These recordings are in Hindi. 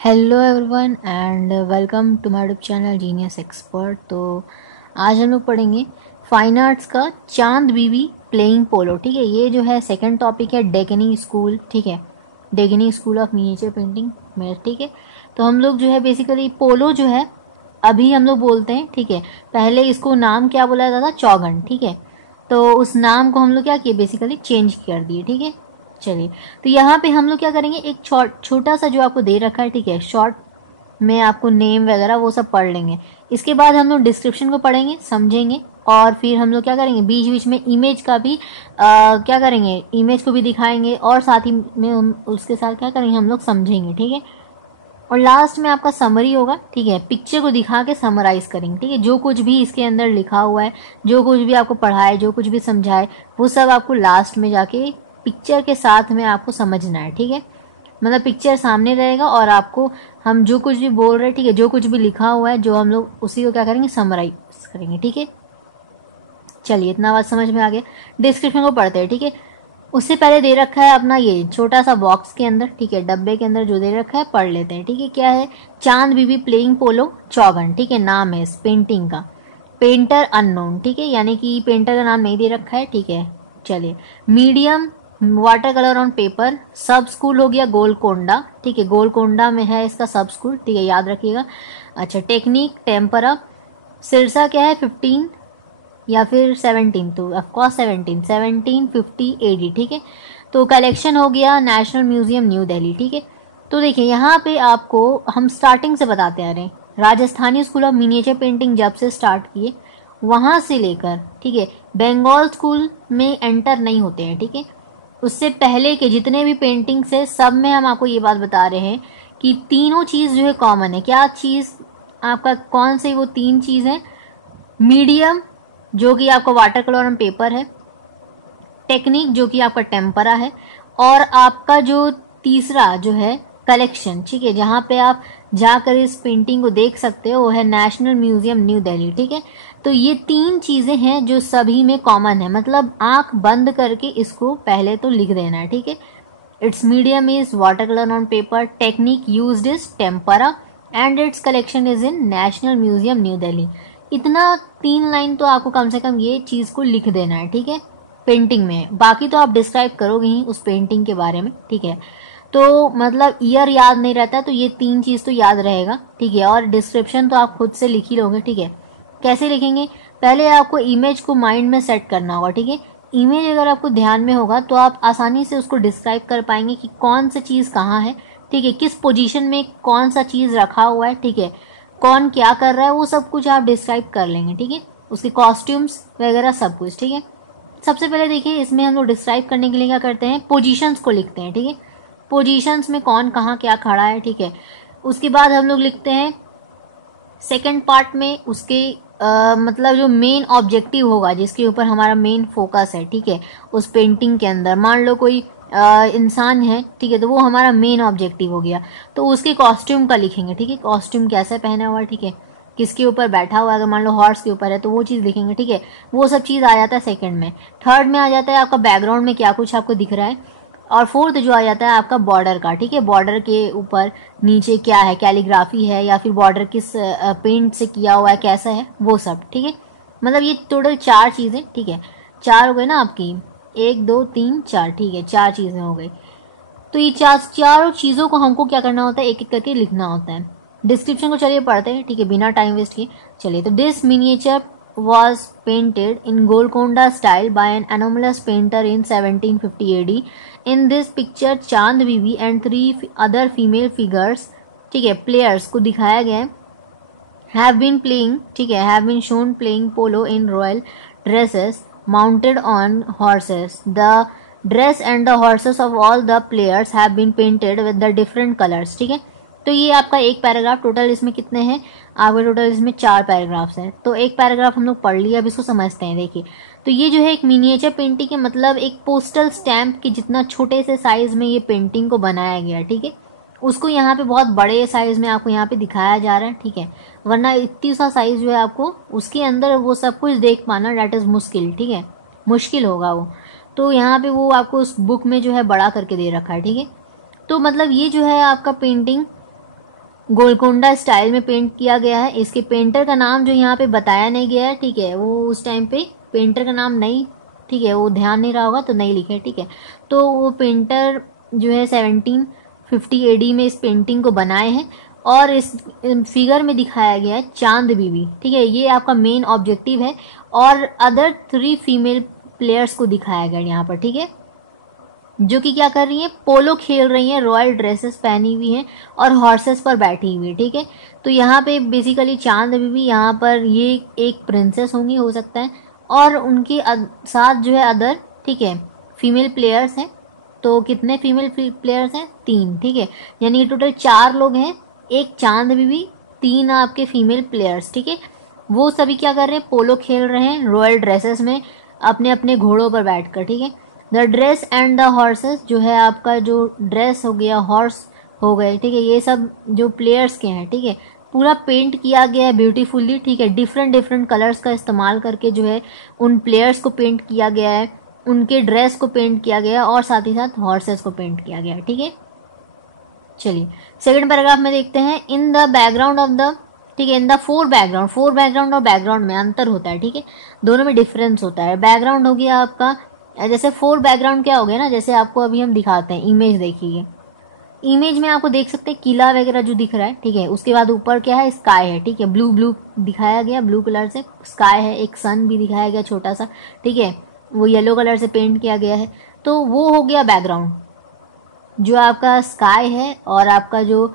Hello everyone and welcome to my YouTube channel genius expert. तो आज हम लोग पढ़ेंगे फाइन आर्ट्स का चांद बीवी प्लेइंग पोलो। ठीक है, ये जो है सेकंड टॉपिक है डेकनी स्कूल। ठीक है, Deccani school of miniature painting में। ठीक है, तो हम लोग जो है बेसिकली पोलो जो है अभी हम लोग बोलते हैं। ठीक है, पहले इसको नाम क्या बोला जाता था, चौगन। ठीक है, तो उस नाम को हम लोग क्या किए, बेसिकली चेंज कर दिए। ठीक है, चलिए तो यहाँ पे हम लोग क्या करेंगे, एक छोटा सा जो आपको दे रखा है, ठीक है, शॉर्ट में आपको नेम वगैरह वो सब पढ़ लेंगे। इसके बाद हम लोग डिस्क्रिप्शन को पढ़ेंगे, समझेंगे, और फिर हम लोग क्या करेंगे, बीच बीच में इमेज का भी क्या करेंगे, इमेज को भी दिखाएंगे, और साथ ही में उसके साथ क्या करेंगे, हम लोग समझेंगे। ठीक है, और लास्ट में आपका समरी होगा। ठीक है, पिक्चर को दिखा के समराइज करेंगे। ठीक है, जो कुछ भी इसके अंदर लिखा हुआ है, जो कुछ भी आपको पढ़ाए, जो कुछ भी समझाए, वो सब आपको लास्ट में जाके पिक्चर के साथ में आपको समझना है। ठीक है, मतलब पिक्चर सामने रहेगा और आपको हम जो कुछ भी बोल रहे हैं, ठीक है, जो कुछ भी लिखा हुआ है, जो हम लोग उसी को क्या करेंगे, समराइज करेंगे। ठीक है, चलिए इतना बात समझ में आ गया। डिस्क्रिप्शन को पढ़ते हैं। ठीक है, उससे पहले दे रखा है अपना ये छोटा सा बॉक्स के अंदर, ठीक है, डब्बे के अंदर जो दे रखा है पढ़ लेते हैं। ठीक है, क्या है, चांद बीबी प्लेइंग पोलो चौगन। ठीक है, नाम है इस पेंटिंग का, पेंटर अननोन। ठीक है, यानी कि पेंटर का नाम नहीं दे रखा है। ठीक है, चलिए, medium water colour on paper, सब स्कूल हो गया गोलकोंडा। ठीक है, गोलकोंडा में है इसका सब स्कूल। ठीक है, याद रखिएगा। अच्छा, टेक्निक टेम्परा, सिरसा क्या है 15 या फिर 17, तो ऑफकोर्स 1750 एडी। ठीक है, तो कलेक्शन हो गया नेशनल म्यूजियम न्यू दिल्ली। ठीक है, तो देखिए यहाँ पे आपको हम स्टार्टिंग से बताते आ रहे हैं, Rajasthani school of miniature painting जब से स्टार्ट किए वहां से लेकर, ठीक है, बंगाल स्कूल में एंटर नहीं होते हैं। ठीक है, उससे पहले के जितने भी पेंटिंग्स है सब में हम आपको ये बात बता रहे हैं कि तीनों चीज जो है कॉमन है। क्या चीज, आपका कौन से वो तीन चीज है, मीडियम जो कि आपका वाटर कलर ऑन पेपर है, टेक्निक जो कि आपका टेम्परा है, और आपका जो तीसरा जो है कलेक्शन। ठीक है, जहां पे आप जाकर इस पेंटिंग को देख सकते हो वो है नेशनल म्यूजियम न्यू दिल्ली। ठीक है, तो ये तीन चीजें हैं जो सभी में कॉमन है, मतलब आंख बंद करके इसको पहले तो लिख देना है। ठीक है, it's medium is water colour on paper, technique used is tempera, and it's collection is in national museum new Delhi. इतना 3 लाइन तो आपको कम से कम ये चीज को लिख देना है। ठीक है, पेंटिंग में, बाकी तो आप डिस्क्राइब करोगे ही उस पेंटिंग के बारे में। ठीक है, तो मतलब ईयर याद नहीं रहता, तो ये तीन चीज तो याद रहेगा। ठीक है, और डिस्क्रिप्शन तो आप खुद से लिख ही लोगे। ठीक है, कैसे लिखेंगे, पहले आपको इमेज को माइंड में सेट करना होगा। ठीक है, इमेज अगर आपको ध्यान में होगा तो आप आसानी से उसको डिस्क्राइब कर पाएंगे कि कौन सा चीज कहाँ है। ठीक है, किस पोजीशन में कौन सा चीज रखा हुआ है। ठीक है, कौन क्या कर रहा है, वो सब कुछ आप डिस्क्राइब कर लेंगे। ठीक है, उसके कॉस्ट्यूम्स वगैरह सब कुछ। ठीक है, सबसे पहले देखिए इसमें हम लोग डिस्क्राइब करने के लिए क्या करते हैं, पोजीशंस को लिखते हैं। ठीक है, पोजीशंस में कौन कहाँ क्या खड़ा है। ठीक है, उसके बाद हम लोग लिखते हैं सेकंड पार्ट में उसके मतलब जो मेन ऑब्जेक्टिव होगा, जिसके ऊपर हमारा मेन फोकस है। ठीक है, उस पेंटिंग के अंदर मान लो कोई इंसान है। ठीक है, तो वो हमारा मेन ऑब्जेक्टिव हो गया, तो उसके कॉस्ट्यूम का लिखेंगे। ठीक है, कॉस्ट्यूम कैसे पहना हुआ है, ठीक है, किसके ऊपर बैठा हुआ है, अगर मान लो हॉर्स के ऊपर है तो वो चीज लिखेंगे। ठीक है, वो सब चीज आ जाता है सेकंड में। थर्ड में आ जाता है आपका बैकग्राउंड में क्या कुछ आपको दिख रहा है, और फोर्थ जो आ जाता है आपका बॉर्डर का। ठीक है, बॉर्डर के ऊपर नीचे क्या है, कैलीग्राफी है या फिर बॉर्डर किस पेंट से किया हुआ है, कैसा है, वो सब। ठीक है, मतलब ये टोटल 4 चीजें। ठीक है, 4 हो गए ना आपकी, 1 2 3 4। ठीक है, 4 चीजें हो गई। तो ये चारों चीजों को हमको क्या करना होता है, एक एक करके लिखना होता है। डिस्क्रिप्शन को चलिए पढ़ते हैं। ठीक है, बिना टाइम वेस्ट किए चलिए, तो this miniature was painted in Golconda style by an anomalous painter in 1750 AD. In this picture, चांद बीवी and 3 other female figures, ठीक है, प्लेयर्स को दिखाया गया है, have been playing, ठीक है, have been shown playing polo in royal dresses mounted on horses. The dress and the horses of all the players have been painted with the different colors. ठीक है, तो ये आपका एक पैराग्राफ, टोटल इसमें कितने हैं आपके, टोटल इसमें 4 पैराग्राफ्स हैं। तो एक पैराग्राफ हम लोग पढ़ लिया, अब इसको समझते हैं। देखिए, तो ये जो है एक मिनिएचर पेंटिंग के मतलब एक पोस्टल स्टैम्प के जितना छोटे से साइज में ये पेंटिंग को बनाया गया। ठीक है, उसको यहाँ पे बहुत बड़े साइज में आपको यहाँ पे दिखाया जा रहा है। ठीक है, वरना इतनी सा साइज जो है आपको उसके अंदर वो सब कुछ देख पाना डेट इज मुश्किल। ठीक है, मुश्किल होगा वो, तो यहाँ पे वो आपको उस बुक में जो है बड़ा करके दे रखा है। ठीक है, तो मतलब ये जो है आपका पेंटिंग गोलकोंडा स्टाइल में पेंट किया गया है। इसके पेंटर का नाम जो यहाँ पे बताया नहीं गया है, ठीक है, वो उस टाइम पे पेंटर का नाम नहीं, ठीक है, वो ध्यान नहीं रहा होगा तो नहीं लिखे, ठीक है। तो वो पेंटर जो है 1750 एडी में इस पेंटिंग को बनाए हैं और इस फिगर में दिखाया गया है चांद बीवी, ठीक है, ये आपका मेन ऑब्जेक्टिव है। और अदर 3 फीमेल प्लेयर्स को दिखाया गया यहाँ पर, ठीक है, जो कि क्या कर रही हैं, पोलो खेल रही हैं, रॉयल ड्रेसेस पहनी हुई हैं और हॉर्सेस पर बैठी हुई है, ठीक है। तो यहाँ पे बेसिकली चांद बीवी यहाँ पर ये एक प्रिंसेस होंगी, हो सकता है, और उनके साथ जो है अदर, ठीक है, फीमेल प्लेयर्स हैं। तो कितने फीमेल प्लेयर्स हैं, 3, ठीक है, यानी टोटल 4 लोग हैं, एक चांद बीवी, 3 आपके फीमेल प्लेयर्स, ठीक है। वो सभी क्या कर रहे हैं, पोलो खेल रहे हैं रॉयल ड्रेसेस में, अपने अपने घोड़ों पर बैठकर, ठीक है। The dress and the horses, जो है आपका जो ड्रेस हो गया, हॉर्स हो गए, ठीक है, ये सब जो प्लेयर्स के हैं, ठीक है, पूरा पेंट किया गया है ब्यूटीफुल्ली, ठीक है, डिफरेंट डिफरेंट कलर्स का इस्तेमाल करके जो है उन प्लेयर्स को पेंट किया गया है, उनके ड्रेस को पेंट किया गया है और साथ ही साथ हॉर्सेस को पेंट किया गया है, ठीक है। चलिए सेकंड पैराग्राफ में देखते हैं, इन द बैकग्राउंड ऑफ द, ठीक है, इन द फोर बैकग्राउंड और बैकग्राउंड में अंतर होता है, ठीक है, दोनों में डिफरेंस होता है। बैकग्राउंड हो गया आपका, जैसे 4 बैकग्राउंड क्या हो गया ना, जैसे आपको अभी हम दिखाते हैं, इमेज देखिए, इमेज में आपको देख सकते हैं किला वगैरह जो दिख रहा है, ठीक है, उसके बाद ऊपर क्या है, स्काई है, ठीक है, ब्लू ब्लू दिखाया गया, ब्लू कलर से स्काई है, एक सन भी दिखाया गया छोटा सा, ठीक है, वो येलो कलर से पेंट किया गया है। तो वो हो गया बैकग्राउंड, जो आपका स्काई है और आपका जो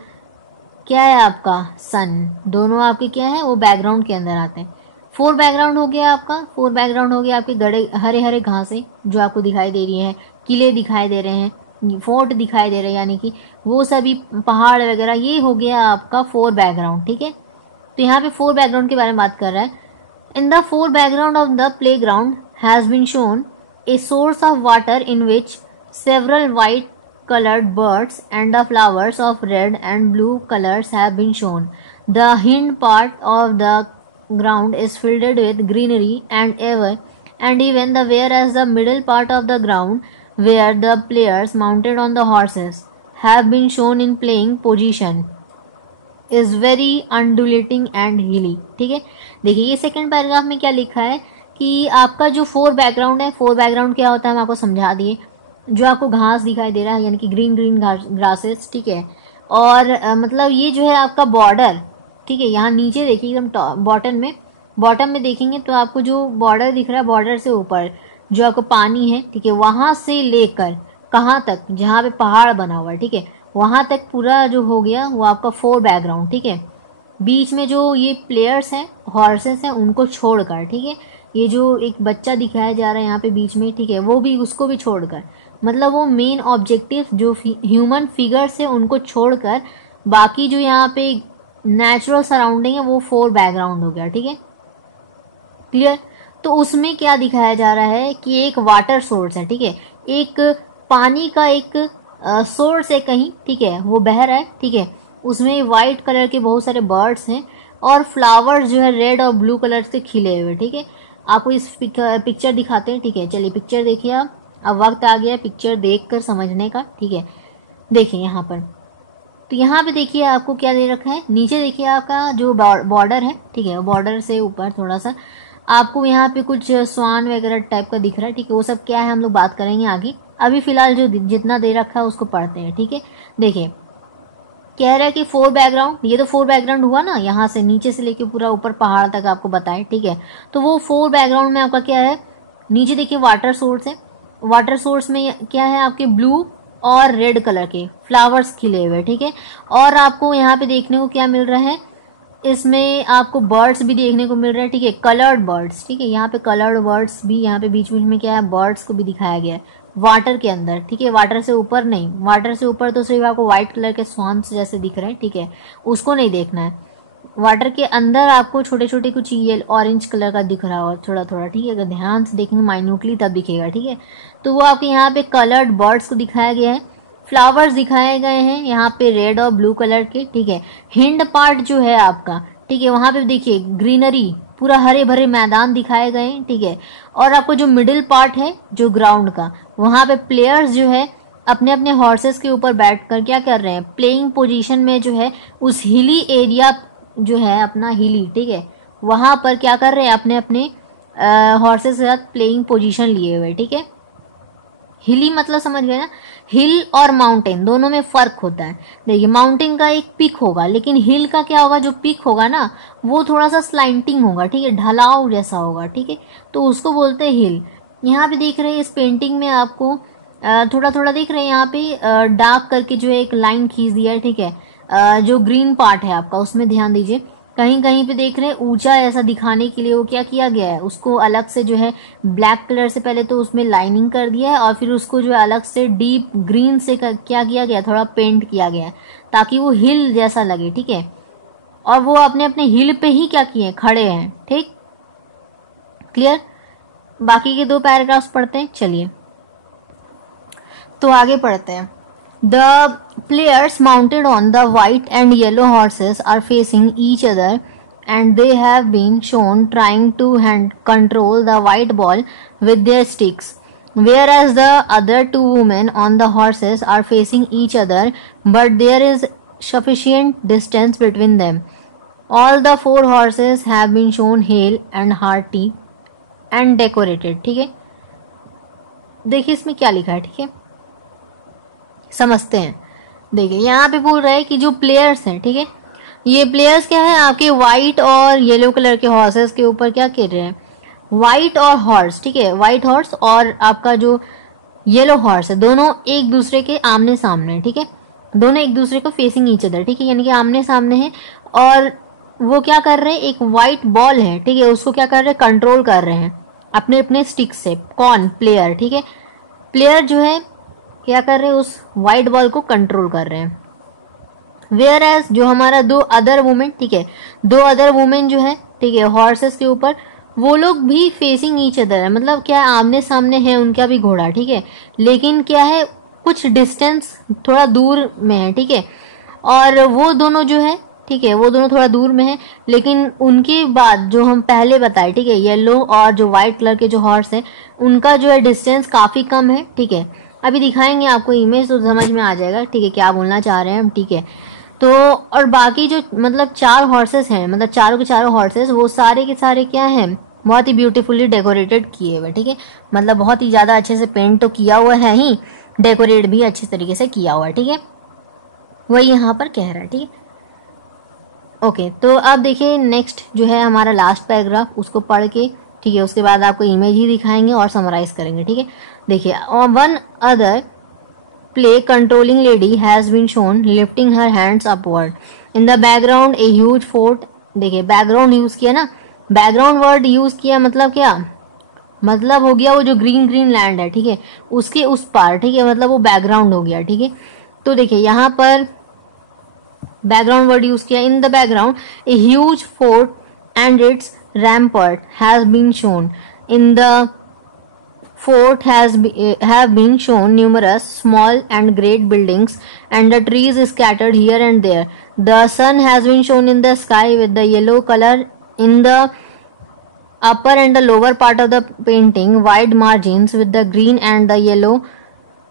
क्या है, आपका सन, दोनों आपके क्या है, वो बैकग्राउंड के अंदर आते हैं। 4 बैकग्राउंड हो गया आपका, 4 बैकग्राउंड हो गया आपके गड़े हरे हरे घासें जो आपको दिखाई दे रही हैं, किले दिखाई दे रहे हैं, फोर्ट दिखाई दे रहे हैं, यानी कि वो सभी पहाड़ वगैरह, ये हो गया आपका 4 बैकग्राउंड, ठीक है। तो यहाँ पे 4 बैकग्राउंड के बारे में बात कर रहा है। In the 4 background of the playground has been shown a source of water in which several white colored birds and the flowers of red and blue colors have been shown. The hind part of the ground is filled with greenery and even the whereas the middle part of the ground where the players mounted on the horses have been shown in playing position is very undulating and hilly, ठीक है। देखिए ये सेकंड पैराग्राफ में क्या लिखा है कि आपका जो 4 बैकग्राउंड है, 4 बैकग्राउंड क्या होता है हम आपको समझा दिए। जो आपको घास दिखाई दे रहा है, यानी कि ग्रीन ग्रीन ग्रासेस, ठीक है, और मतलब ये जो है आपका बॉर्डर, ठीक है, यहाँ नीचे देखिए एकदम बॉटम में देखेंगे तो आपको जो बॉर्डर दिख रहा है, बॉर्डर से ऊपर जो आपको पानी है, ठीक है, वहां से लेकर कहाँ तक, जहाँ पे पहाड़ बना हुआ है, ठीक है, वहां तक पूरा जो हो गया वो आपका 4 बैकग्राउंड, ठीक है। बीच में जो ये प्लेयर्स हैं, हॉर्सेस हैं, उनको छोड़कर, ठीक है, ये जो एक बच्चा दिखाया जा रहा है यहाँ पे बीच में, ठीक है, वो भी, उसको भी छोड़कर, मतलब वो मेन ऑब्जेक्टिव जो ह्यूमन फिगर्स है उनको छोड़कर बाकी जो यहाँ पे नेचुरल सराउंडिंग है वो 4 बैकग्राउंड हो गया, ठीक है, क्लियर। तो उसमें क्या दिखाया जा रहा है कि एक वाटर सोर्स है, ठीक है, एक पानी का एक सोर्स है कहीं, ठीक है, वो बह रहा है, ठीक है, उसमें वाइट कलर के बहुत सारे बर्ड्स हैं और फ्लावर्स जो है रेड और ब्लू कलर से खिले हुए, ठीक है। आपको इस पिक्चर दिखाते हैं, ठीक है, चलिए पिक्चर देखिए आप, अब वक्त आ गया पिक्चर देखकर समझने का, ठीक है। देखिए यहाँ पर, तो यहाँ पे देखिए आपको क्या दे रखा है, नीचे देखिए आपका जो बॉर्डर है, ठीक है, बॉर्डर से ऊपर थोड़ा सा आपको यहाँ पे कुछ स्वान वगैरह टाइप का दिख रहा है, ठीक है, वो सब क्या है हम लोग बात करेंगे आगे। अभी फिलहाल जो जितना दे रखा है उसको पढ़ते हैं, ठीक है। देखिए कह रहा है कि 4 बैकग्राउंड, ये तो 4 बैकग्राउंड हुआ ना, यहाँ से नीचे से लेके पूरा ऊपर पहाड़ तक आपको बताए, ठीक है। तो वो 4 बैकग्राउंड में आपका क्या है, नीचे देखिए वाटर सोर्स है, वाटर सोर्स में क्या है आपके ब्लू और रेड कलर के फ्लावर्स खिले हुए, ठीक है। और आपको यहाँ पे देखने को क्या मिल रहा है, इसमें आपको बर्ड्स भी देखने को मिल रहा है, ठीक है, कलर्ड बर्ड्स, ठीक है, यहाँ पे कलर्ड बर्ड्स भी, यहाँ पे बीच बीच में क्या है बर्ड्स को भी दिखाया गया है वाटर के अंदर, ठीक है, वाटर से ऊपर नहीं, वाटर से ऊपर तो सिर्फ आपको व्हाइट कलर के स्वान्स जैसे दिख रहे हैं, ठीक है, उसको नहीं देखना है। वाटर के अंदर आपको छोटे छोटे कुछ ये ऑरेंज कलर का दिख रहा हो थोड़ा थोड़ा, ठीक है, अगर ध्यान से देखेंगे माइन्यूटली तब दिखेगा, ठीक है। तो वो आपके यहाँ पे कलर्ड बर्ड्स को दिखाया गया है, फ्लावर्स दिखाए गए हैं यहाँ पे रेड और ब्लू कलर के, ठीक है। हिंड पार्ट जो है आपका, ठीक है, वहां पे देखिए ग्रीनरी, पूरा हरे भरे मैदान दिखाए गए हैं, ठीक है। और आपको जो मिडिल पार्ट है जो ग्राउंड का, वहां पे प्लेयर्स जो है अपने अपने हॉर्सेस के ऊपर बैठकर क्या कर रहे हैं, प्लेइंग पोजीशन में जो है उस हिली एरिया जो है अपना हिली, ठीक है, वहां पर क्या कर रहे हैं, अपने अपने हॉर्सेस के साथ प्लेइंग पोजीशन लिए हुए, ठीक है। हिली मतलब समझ गए ना, हिल और माउंटेन दोनों में फर्क होता है। देखिए माउंटेन का एक पिक होगा, लेकिन हिल का क्या होगा, जो पिक होगा ना वो थोड़ा सा स्लाइंटिंग होगा, ठीक है, ढलाव जैसा होगा, ठीक है, तो उसको बोलते हैं हिल। यहाँ पे देख रहे हैं इस पेंटिंग में आपको थोड़ा थोड़ा देख रहे हैं यहाँ पे डार्क करके जो है एक लाइन खींच दिया है, ठीक है। जो ग्रीन पार्ट है आपका उसमें ध्यान दीजिए, कहीं कहीं पे देख रहे हैं ऊंचा ऐसा दिखाने के लिए वो क्या किया गया है, उसको अलग से जो है ब्लैक कलर से पहले तो उसमें लाइनिंग कर दिया है और फिर उसको जो है अलग से डीप ग्रीन से क्या किया गया, थोड़ा पेंट किया गया है ताकि वो हिल जैसा लगे, ठीक है। और वो अपने अपने हिल पे ही क्या किए, खड़े हैं, ठीक, क्लियर। बाकी के 2 पैराग्राफ्स पढ़ते हैं, चलिए तो आगे पढ़ते हैं। The players mounted on the white and yellow horses are facing each other and they have been shown trying to control the white ball with their sticks, whereas the other 2 women on the horses are facing each other, but there is sufficient distance between them. All the 4 horses have been shown hale and hearty and decorated, ठीक है। देखिए इसमें क्या लिखा है, ठीक है, समझते हैं। देखिए यहाँ पे बोल रहा है कि जो प्लेयर्स हैं, ठीक है, ये प्लेयर्स क्या है, आपके व्हाइट और येलो कलर के हॉर्सेस के ऊपर क्या कर रहे हैं, व्हाइट और हॉर्स, ठीक है, व्हाइट हॉर्स और आपका जो येलो हॉर्स है दोनों एक दूसरे के आमने सामने, ठीक है, दोनों एक दूसरे को फेसिंग ईच अदर, ठीक है, यानी कि आमने सामने है। और वो क्या कर रहे हैं, एक व्हाइट बॉल है, ठीक है, उसको क्या कर रहे हैं, कंट्रोल कर रहे हैं अपने अपने स्टिक से। कौन, प्लेयर, ठीक है, प्लेयर जो है क्या कर रहे हैं, उस व्हाइट बॉल को कंट्रोल कर रहे हैं। वेयर एज जो हमारा 2 अदर वुमेन, ठीक है, 2 अदर वुमेन जो है, ठीक है, हॉर्सेस के ऊपर, वो लोग भी फेसिंग ईच अदर है, मतलब क्या है, आमने सामने है उनका भी घोड़ा, ठीक है, लेकिन क्या है कुछ डिस्टेंस थोड़ा दूर में है, ठीक है। और वो दोनों जो है, ठीक है, वो दोनों थोड़ा दूर में है, लेकिन उनके बाद जो हम पहले बताए, ठीक है, येलो और जो व्हाइट कलर के जो हॉर्स है उनका जो है डिस्टेंस काफी कम है, ठीक है। अभी दिखाएंगे आपको इमेज तो समझ में आ जाएगा, ठीक है, क्या बोलना चाह रहे हैं हम, ठीक है। तो और बाकी जो मतलब 4 हॉर्सेस हैं, मतलब चारों के चारों हॉर्सेस वो सारे के सारे क्या हैं, बहुत ही ब्यूटीफुली डेकोरेटेड किए हुए, ठीक है, मतलब बहुत ही ज्यादा अच्छे से पेंट तो किया हुआ है ही, डेकोरेट भी अच्छे तरीके से किया हुआ है, ठीक है, वही यहाँ पर कह रहा है, ठीक है। ओके, तो अब देखिए नेक्स्ट जो है हमारा लास्ट पैराग्राफ, उसको पढ़ के, ठीक है, उसके बाद आपको इमेज ही दिखाएंगे और समराइज करेंगे, ठीक है। देखिए, one other play controlling lady has been shown lifting her hands upward in the background a huge fort. देखिए बैकग्राउंड यूज किया ना, बैकग्राउंड वर्ड यूज किया, मतलब क्या, मतलब हो गया वो जो ग्रीन ग्रीन लैंड है, ठीक है, उसके उस पार, ठीक है, मतलब वो बैकग्राउंड हो गया, ठीक है। तो देखिए यहाँ पर बैकग्राउंड वर्ड यूज किया, इन the background a huge fort and it's rampart has been shown. In the fort have been shown numerous small and great buildings and the trees scattered here and there. The sun has been shown in the sky with the yellow color in the upper and the lower part of the painting. Wide margins with the green and the yellow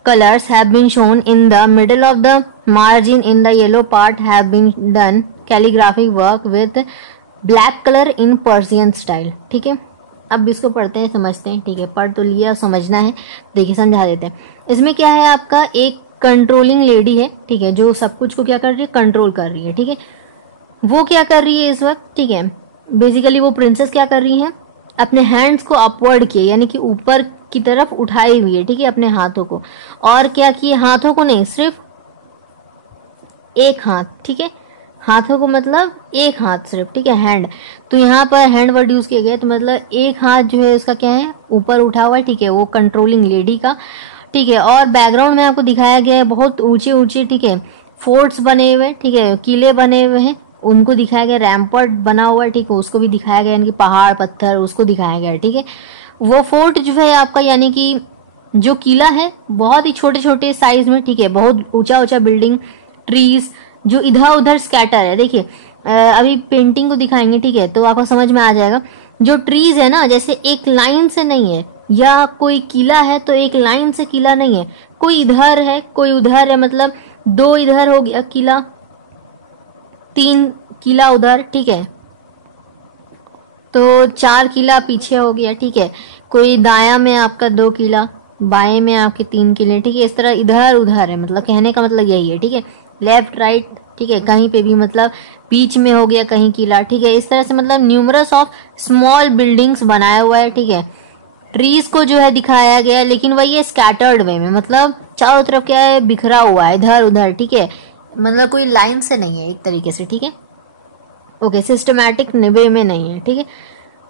colors have been shown in the middle of the margin. In the yellow part have been done calligraphic work with black colour in Persian style, ठीक है। अब इसको पढ़ते हैं, समझते हैं, ठीक है, पढ़ तो लिया, समझना है, देखिए समझा देते हैं। इसमें क्या है, आपका एक कंट्रोलिंग लेडी है, ठीक है, जो सब कुछ को क्या कर रही है, कंट्रोल कर रही है, ठीक है। वो क्या कर रही है इस वक्त, ठीक है, बेसिकली वो प्रिंसेस क्या कर रही है, अपने हैंड्स को अपवर्ड किए, यानी कि ऊपर की तरफ उठाई हुई है, ठीक है, अपने हाथों को, और क्या किए, हाथों को नहीं, सिर्फ एक हाथ, ठीक है, हाथों को मतलब एक हाथ सिर्फ, ठीक है, हैंड। तो यहाँ पर हैंड वर्ड यूज किया गया, तो मतलब एक हाथ जो है उसका क्या है, ऊपर उठा हुआ है, ठीक है, वो कंट्रोलिंग लेडी का, ठीक है। और बैकग्राउंड में आपको दिखाया गया है बहुत ऊंचे ऊंचे, ठीक है, फोर्ट्स बने हुए, ठीक है, किले बने हुए हैं, उनको दिखाया गया, रैम्पर्ट बना हुआ है, ठीक है, उसको भी दिखाया गया, यानी कि पहाड़ पत्थर उसको दिखाया गया, ठीक है। वो फोर्ट जो है आपका, यानी कि जो किला है बहुत ही छोटे छोटे साइज में, ठीक है, बहुत ऊंचा ऊंचा बिल्डिंग, ट्रीज जो इधर उधर स्कैटर है। देखिए अभी पेंटिंग को दिखाएंगे, ठीक है, तो आपको समझ में आ जाएगा। जो ट्रीज है ना, जैसे एक लाइन से नहीं है, या कोई किला है तो एक लाइन से किला नहीं है, कोई इधर है कोई उधर है, मतलब दो इधर हो गया किला, तीन किला उधर, ठीक है, तो चार किला पीछे हो गया, ठीक है। कोई दाया में आपका दो किला, बाएं में आपके तीन किले, ठीक है। इस तरह इधर उधर है, मतलब कहने का मतलब यही है, ठीक है। लेफ्ट राइट, ठीक है, कहीं पे भी मतलब बीच में हो गया कहीं किला, ठीक है। इस तरह से मतलब न्यूमरस ऑफ स्मॉल बिल्डिंग्स बनाया हुआ है, ठीक है। ट्रीज को जो है दिखाया गया है, लेकिन वही है स्कैटर्ड वे में, मतलब चारों तरफ क्या है, बिखरा हुआ है इधर उधर, ठीक है, मतलब कोई लाइन से नहीं है एक तरीके से, ठीक है। ओके, सिस्टमैटिक वे में नहीं है, ठीक है।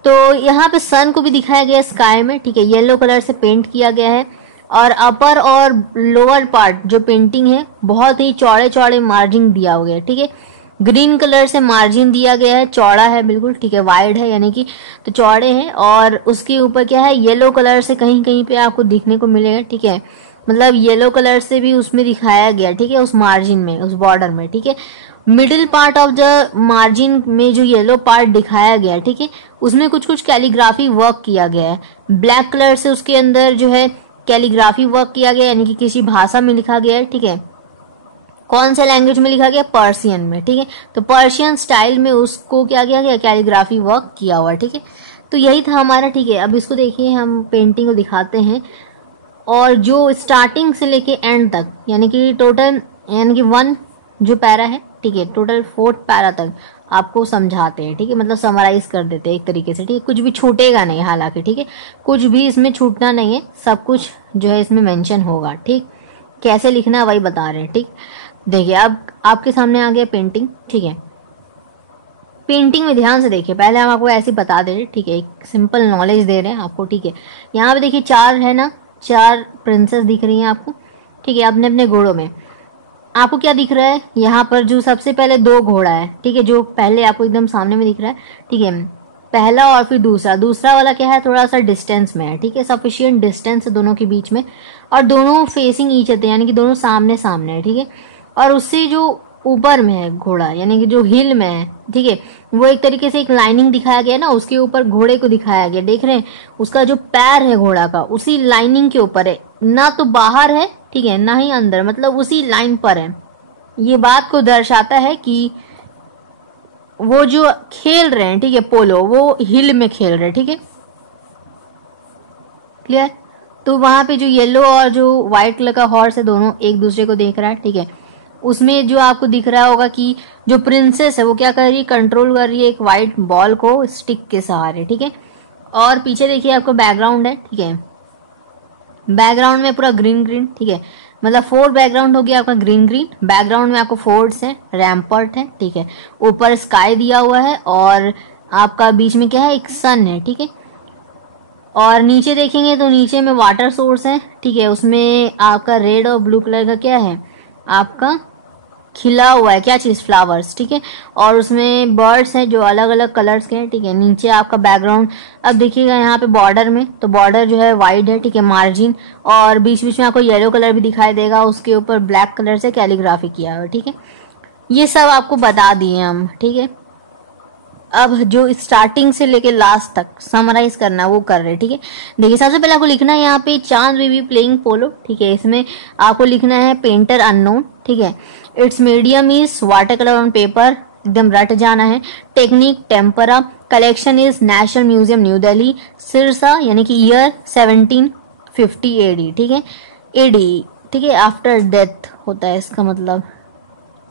तो यहाँ पे सन को भी दिखाया गया स्काई में, ठीक है, येलो कलर से पेंट किया गया है। और अपर और लोअर पार्ट जो पेंटिंग है बहुत ही चौड़े चौड़े मार्जिन दिया हुआ है, ठीक है। ग्रीन कलर से मार्जिन दिया गया है, चौड़ा है बिल्कुल, ठीक है, वाइड है यानी कि, तो चौड़े हैं। और उसके ऊपर क्या है, येलो कलर से कहीं कहीं पे आपको दिखने को मिलेगा, ठीक है, मतलब येलो कलर से भी उसमें दिखाया गया, ठीक है, उस मार्जिन में, उस बॉर्डर में, ठीक है। Middle part of the margin में जो येलो पार्ट दिखाया गया, ठीक है, उसमें कुछ कुछ कैलीग्राफी वर्क किया गया है, ब्लैक कलर से उसके अंदर जो है कैलीग्राफी वर्क किया गया, यानी कि किसी भाषा में लिखा गया है, ठीक है। कौन से लैंग्वेज में लिखा गया, पर्शियन में, ठीक है। तो पर्शियन स्टाइल में उसको क्या किया गया, कैलीग्राफी वर्क किया हुआ, ठीक है। तो यही था हमारा, ठीक है। अब इसको देखिए, हम पेंटिंग को दिखाते हैं, और जो स्टार्टिंग से लेके एंड तक, यानी कि टोटल, यानी कि 1 जो पैरा है, ठीक है, टोटल 4th पैरा तक आपको समझाते हैं, ठीक है, मतलब समराइज कर देते हैं एक तरीके से, ठीक है। कुछ भी छूटेगा नहीं हालांकि, ठीक है, कुछ भी इसमें छूटना नहीं है, सब कुछ जो है इसमें मेंशन होगा, ठीक। कैसे लिखना है वही बता रहे हैं, ठीक। देखिए अब आपके सामने आ गया पेंटिंग, ठीक है। पेंटिंग में ध्यान से देखिए, पहले हम आपको ऐसे बता दे रहे, ठीक है, एक सिंपल नॉलेज दे रहे हैं आपको, ठीक है। यहाँ पे देखिए 4 है ना, 4 प्रिंसेस दिख रही हैं आपको, ठीक है, अपने अपने घोड़ों में। आपको क्या दिख रहा है यहाँ पर, जो सबसे पहले 2 घोड़ा है, ठीक है, जो पहले आपको एकदम सामने में दिख रहा है, ठीक है, पहला और फिर दूसरा, दूसरा वाला क्या है, थोड़ा सा डिस्टेंस में है, ठीक है, सफिशिएंट डिस्टेंस है दोनों के बीच में, और दोनों फेसिंग ईच अदर, यानी कि दोनों सामने सामने है, ठीक है। और उससे जो ऊपर में है घोड़ा, यानी कि जो हिल में है, ठीक है, वो एक तरीके से एक लाइनिंग दिखाया गया ना, उसके ऊपर घोड़े को दिखाया गया, देख रहे हैं, उसका जो पैर है घोड़ा का उसी लाइनिंग के ऊपर है, ना तो बाहर है, ठीक है, ना ही अंदर, मतलब उसी लाइन पर है। ये बात को दर्शाता है कि वो जो खेल रहे हैं, ठीक है, पोलो, वो हिल में खेल रहे हैं, ठीक है, क्लियर। तो वहां पे जो येलो और जो व्हाइट कलर का हॉर्स है, दोनों एक दूसरे को देख रहा है, ठीक है। उसमें जो आपको दिख रहा होगा कि जो प्रिंसेस है वो क्या कर रही है, कंट्रोल कर रही है एक व्हाइट बॉल को स्टिक के सहारे, ठीक है। और पीछे देखिए आपको बैकग्राउंड है, ठीक है, बैकग्राउंड में पूरा ग्रीन ग्रीन, ठीक है, मतलब 4 बैकग्राउंड हो गया आपका ग्रीन ग्रीन। बैकग्राउंड में आपको फोर्ट्स है, रैम्पर्ट है, ठीक है, ऊपर स्काई दिया हुआ है, और आपका बीच में क्या है, एक सन है, ठीक है। और नीचे देखेंगे तो नीचे में वाटर सोर्स है, ठीक है, उसमें आपका रेड और ब्लू कलर का क्या है, आपका खिला हुआ है क्या चीज, फ्लावर्स, ठीक है। और उसमें बर्ड्स हैं जो अलग अलग कलर्स के हैं, ठीक है। नीचे आपका बैकग्राउंड, अब देखिएगा यहाँ पे बॉर्डर में, तो बॉर्डर जो है वाइड है, ठीक है, मार्जिन, और बीच बीच में आपको येलो कलर भी दिखाई देगा, उसके ऊपर ब्लैक कलर से कैलीग्राफी किया हुआ, ठीक है। ये सब आपको बता दिए हम, ठीक है। अब जो स्टार्टिंग से लेके लास्ट तक समराइज करना वो कर रहे हैं, ठीक है। देखिए सबसे पहले आपको लिखना है यहाँ पे चांद बेबी प्लेइंग पोलो, ठीक है, इसमें आपको लिखना है पेंटर अननोन, ठीक है। It's medium is water colour on paper, एकदम रट जाना है। Technique tempera, collection is national museum new Delhi, Sirsa यानी कि ईयर 1750 एडी, ठीक है, एडी, ठीक है, आफ्टर डेथ होता है इसका मतलब,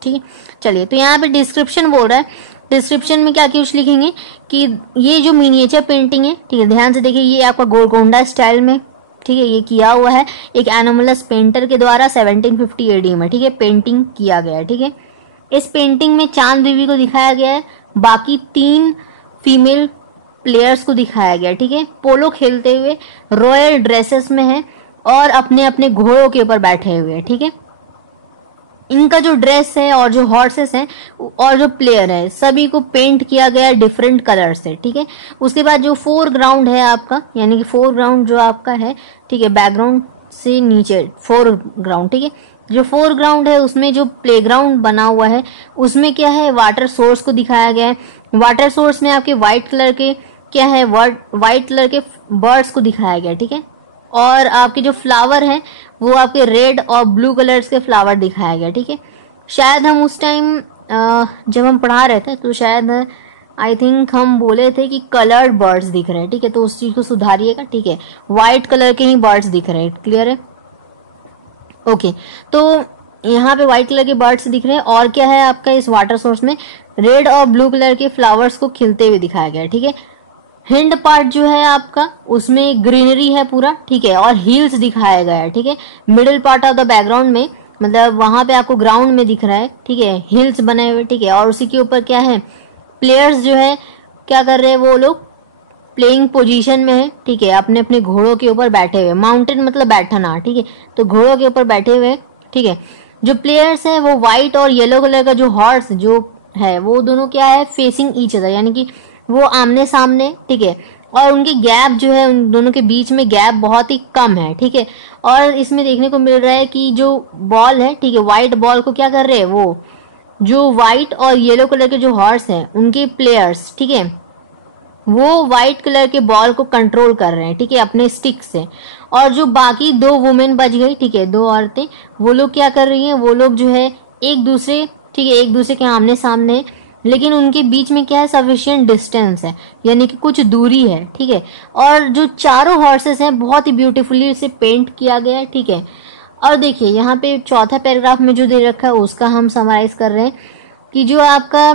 ठीक है। चलिए, तो यहाँ पे डिस्क्रिप्शन बोल रहा है, डिस्क्रिप्शन में क्या कुछ लिखेंगे कि ये जो मिनिएचर पेंटिंग है, ठीक है, ध्यान से देखिए, ये आपका गोलकोंडा स्टाइल में, ठीक है, ये किया हुआ है एक एनोमलस पेंटर के द्वारा 1750 एडी में, ठीक है, पेंटिंग किया गया है, ठीक है। इस पेंटिंग में चांद बीवी को दिखाया गया है, बाकी 3 फीमेल प्लेयर्स को दिखाया गया, ठीक है, पोलो खेलते हुए रॉयल ड्रेसेस में है और अपने अपने घोड़ों के ऊपर बैठे हुए, ठीक है। इनका जो ड्रेस है और जो हॉर्सेस हैं और जो प्लेयर है सभी को पेंट किया गया है डिफरेंट कलर से, ठीक है। उसके बाद जो फोरग्राउंड है आपका, यानी कि फोरग्राउंड जो आपका है, ठीक है, बैकग्राउंड से नीचे फोरग्राउंड, ठीक है, जो फोरग्राउंड है उसमें जो प्लेग्राउंड बना हुआ है उसमें क्या है, वाटर सोर्स को दिखाया गया है। वाटर सोर्स में आपके व्हाइट कलर के क्या है, वाइट कलर के बर्ड्स को दिखाया गया, ठीक है। और आपके जो फ्लावर हैं वो आपके रेड और ब्लू कलर्स के फ्लावर दिखाया गया, ठीक है। शायद हम उस टाइम जब हम पढ़ा रहे थे तो शायद आई थिंक हम बोले थे कि कलर्ड बर्ड्स दिख रहे हैं, ठीक है, तो उस चीज को सुधारिएगा, ठीक है। व्हाइट कलर के ही बर्ड्स दिख रहे हैं, क्लियर है, ओके। तो यहाँ पे व्हाइट कलर के बर्ड्स दिख रहे हैं, और क्या है आपका इस वाटर सोर्स में रेड और ब्लू कलर के फ्लावर्स को खिलते हुए दिखाया गया है, ठीक है। हिंड पार्ट जो है आपका उसमें ग्रीनरी है पूरा, ठीक है, और हिल्स दिखाया गया है, ठीक है। Middle part of the background में मतलब वहां पे आपको ग्राउंड में दिख रहा है, ठीक है, हिल्स बने हुए, ठीक है। और उसी के ऊपर क्या है, प्लेयर्स जो है क्या कर रहे हैं, वो लोग प्लेइंग पोजीशन में है, ठीक है, अपने अपने घोड़ों के ऊपर बैठे हुए, माउंटेन मतलब बैठना, ठीक है, तो घोड़ों के ऊपर बैठे हुए, ठीक है। जो प्लेयर्स है वो व्हाइट और येलो कलर का जो हॉर्स जो है वो दोनों क्या है, फेसिंग ईच अदर, यानी कि वो आमने सामने, ठीक है। और उनके गैप जो है, उन दोनों के बीच में गैप बहुत ही कम है, ठीक है। और इसमें देखने को मिल रहा है कि जो बॉल है, ठीक है, व्हाइट बॉल को क्या कर रहे हैं, वो जो व्हाइट और येलो कलर के जो हॉर्स हैं उनके प्लेयर्स, ठीक है, वो व्हाइट कलर के बॉल को कंट्रोल कर रहे हैं, ठीक है, अपने स्टिक से। और जो बाकी दो वुमेन बच गई, ठीक है, दो औरतें, वो लोग क्या कर रही हैं, वो लोग जो है एक दूसरे, ठीक है, एक दूसरे के आमने सामने हैं, लेकिन उनके बीच में क्या है, सफिशिएंट डिस्टेंस है, यानी कि कुछ दूरी है, ठीक है। और जो चारों हॉर्सेस हैं बहुत ही ब्यूटीफुली से पेंट किया गया है, ठीक है। और देखिए यहाँ पे चौथा पैराग्राफ में जो दे रखा है उसका हम समराइज कर रहे हैं कि जो आपका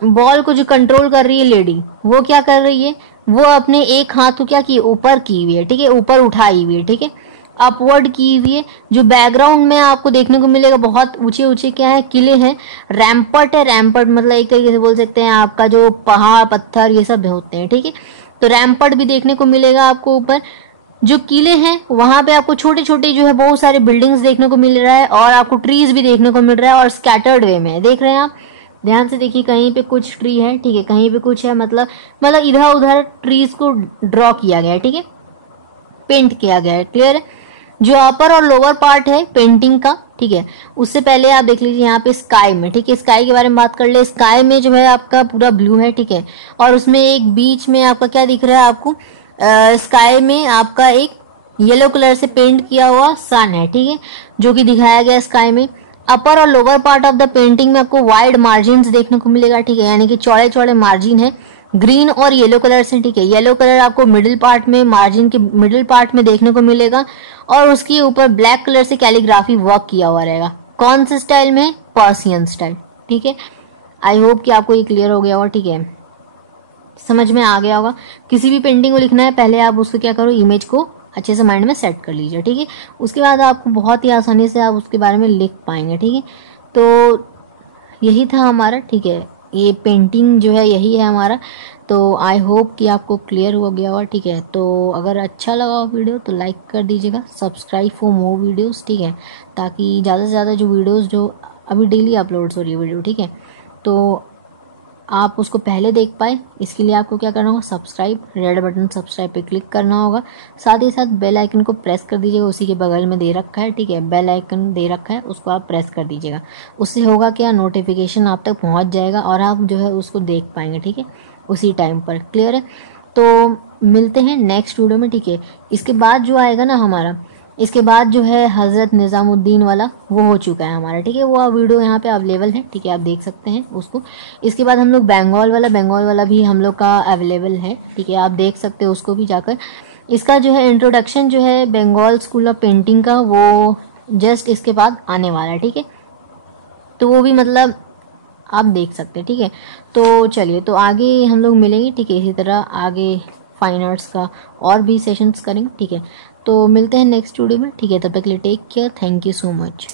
बॉल को जो कंट्रोल कर रही है लेडी, वो क्या कर रही है, वो अपने एक हाथ को क्या की, ऊपर की हुई है, ठीक है, ऊपर उठाई हुई है, ठीक है, अपवर्ड की हुई है। जो बैकग्राउंड में आपको देखने को मिलेगा बहुत ऊंचे ऊंचे क्या है, किले हैं, रैम्पर्ट है, रैम्पर्ट मतलब एक तरीके से बोल सकते हैं आपका जो पहाड़ पत्थर ये सब होते हैं, ठीक है। तो रैम्पर्ट भी देखने को मिलेगा आपको ऊपर। जो किले हैं वहां पे आपको छोटे छोटे जो है बहुत सारे बिल्डिंग्स देखने को मिल रहा है, और आपको ट्रीज भी देखने को मिल रहा है, और स्कैटर्ड वे में देख रहे हैं आप, ध्यान से देखिए, कहीं पे कुछ ट्री है, ठीक है, कहीं पे कुछ है, मतलब इधर उधर ट्रीज को ड्रॉ किया गया है, ठीक है, पेंट किया गया है, क्लियर है। जो अपर और लोअर पार्ट है पेंटिंग का, ठीक है, उससे पहले आप देख लीजिए यहाँ पे स्काई में, ठीक है, स्काई के बारे में बात कर ले। स्काई में जो है आपका पूरा ब्लू है, ठीक है, और उसमें एक बीच में आपका क्या दिख रहा है आपको, स्काई में आपका एक येलो कलर से पेंट किया हुआ सन है, ठीक है, जो कि दिखाया गया स्काई में। अपर और lower part of the painting में आपको वाइड मार्जिन देखने को मिलेगा, ठीक है, यानी कि चौड़े चौड़े मार्जिन है, ग्रीन और येलो कलर से, ठीक है। येलो कलर आपको मिडिल पार्ट में, मार्जिन के मिडिल पार्ट में देखने को मिलेगा, और उसके ऊपर ब्लैक कलर से कैलीग्राफी वर्क किया हुआ रहेगा। कौन से स्टाइल में, पर्सियन स्टाइल, ठीक है। आई होप कि आपको ये क्लियर हो गया होगा, ठीक है, समझ में आ गया होगा। किसी भी पेंटिंग को लिखना है पहले आप उसको क्या करो, इमेज को अच्छे से माइंड में सेट कर लीजिए, ठीक है, उसके बाद आपको बहुत ही आसानी से आप उसके बारे में लिख पाएंगे, ठीक है। तो यही था हमारा, ठीक है, ये पेंटिंग जो है यही है हमारा। तो आई होप कि आपको क्लियर हो गया होगा, ठीक है। तो अगर अच्छा लगा हो वीडियो तो लाइक कर दीजिएगा, सब्सक्राइब फॉर मोर वीडियोस, ठीक है, ताकि ज़्यादा से ज़्यादा जो वीडियोस जो अभी डेली अपलोड्स हो रही है वीडियो, ठीक है, तो आप उसको पहले देख पाए। इसके लिए आपको क्या करना होगा, सब्सक्राइब, रेड बटन सब्सक्राइब पे क्लिक करना होगा, साथ ही साथ बेल आइकन को प्रेस कर दीजिएगा, उसी के बगल में दे रखा है, ठीक है, बेल आइकन दे रखा है, उसको आप प्रेस कर दीजिएगा। उससे होगा क्या, नोटिफिकेशन आप तक पहुंच जाएगा और आप जो है उसको देख पाएंगे, ठीक है, उसी टाइम पर, क्लियर है। तो मिलते हैं नेक्स्ट वीडियो में, ठीक है। इसके बाद जो आएगा ना हमारा, इसके बाद जो है हज़रत निज़ामुद्दीन वाला वो हो चुका है हमारा, ठीक है, वो वीडियो यहाँ पे अवेलेबल है, ठीक है, आप देख सकते हैं उसको। इसके बाद हम लोग बंगाल वाला भी हम लोग का अवेलेबल है, ठीक है, आप देख सकते हैं उसको भी जाकर। इसका जो है इंट्रोडक्शन जो है बंगाल स्कूल ऑफ पेंटिंग का, वो जस्ट इसके बाद आने वाला है, ठीक है, तो वो भी मतलब आप देख सकते हैं, ठीक है। तो चलिए, तो आगे हम लोग मिलेंगे, ठीक है, इसी तरह आगे फाइन आर्ट्स का और भी सेशंस करेंगे, ठीक है। तो मिलते हैं नेक्स्ट वीडियो में, ठीक है, तब तक के लिए take care, thank you so much.